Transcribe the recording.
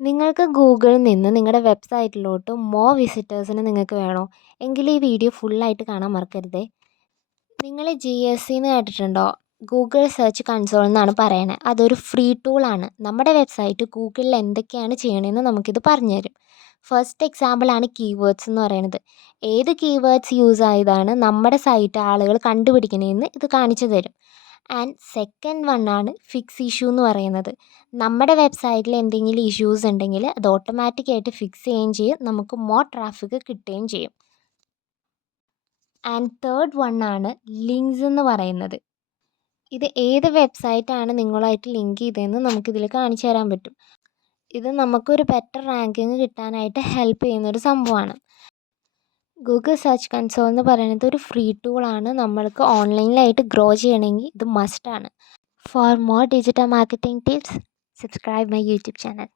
നിങ്ങൾക്ക് ഗൂഗിളിൽ നിന്ന് നിങ്ങളുടെ വെബ്സൈറ്റിലോട്ട് വിസിറ്റേഴ്സിനെ നിങ്ങൾക്ക് വേണോ? എങ്കിൽ ഈ വീഡിയോ ഫുള്ളായിട്ട് കാണാൻ മറക്കരുതേ. നിങ്ങൾ GSC എന്ന് കേട്ടിട്ടുണ്ടോ? ഗൂഗിൾ സെർച്ച് കൺസോൾ എന്നാണ് പറയണത്. അതൊരു ഫ്രീ ടൂളാണ്. നമ്മുടെ വെബ്സൈറ്റ് ഗൂഗിളിൽ എന്തൊക്കെയാണ് ചെയ്യണതെന്ന് നമുക്കിത് പറഞ്ഞുതരും. ഫസ്റ്റ് എക്സാമ്പിളാണ് കീവേഡ്സ് എന്ന് പറയുന്നത്. ഏത് കീവേഡ്സ് യൂസ് ചെയ്താണ് നമ്മുടെ സൈറ്റ് ആളുകൾ കണ്ടുപിടിക്കണതെന്ന് ഇത് കാണിച്ചു തരും. ആൻഡ് സെക്കൻഡ് വൺ ആണ് ഫിക്സ് ഇഷ്യൂ എന്ന് പറയുന്നത്. നമ്മുടെ വെബ്സൈറ്റിൽ എന്തെങ്കിലും ഇഷ്യൂസ് ഉണ്ടെങ്കിൽ അത് ഓട്ടോമാറ്റിക്കായിട്ട് ഫിക്സ് ചെയ്യുകയും ചെയ്യും, നമുക്ക് ട്രാഫിക് കിട്ടുകയും ചെയ്യും. ആൻഡ് തേർഡ് വൺ ആണ് ലിങ്ക്സ് എന്ന് പറയുന്നത്. ഇത് ഏത് വെബ്സൈറ്റാണ് നിങ്ങളുമായിട്ട് ലിങ്ക് ചെയ്തതെന്ന് നമുക്കിതിൽ കാണിച്ചു തരാൻ പറ്റും. ഇത് നമുക്കൊരു ബെറ്റർ റാങ്കിങ് കിട്ടാനായിട്ട് ഹെൽപ്പ് ചെയ്യുന്നൊരു സംഭവമാണ്. ഗൂഗിൾ സെർച്ച് കൺസോൾ എന്ന് പറയുന്നത് ഒരു ഫ്രീ ടൂളാണ്. നമ്മൾക്ക് ഓൺലൈനിലായിട്ട് ഗ്രോ ചെയ്യണമെങ്കിൽ ഇത് മസ്റ്റാണ്. For more digital marketing tips, subscribe my YouTube channel.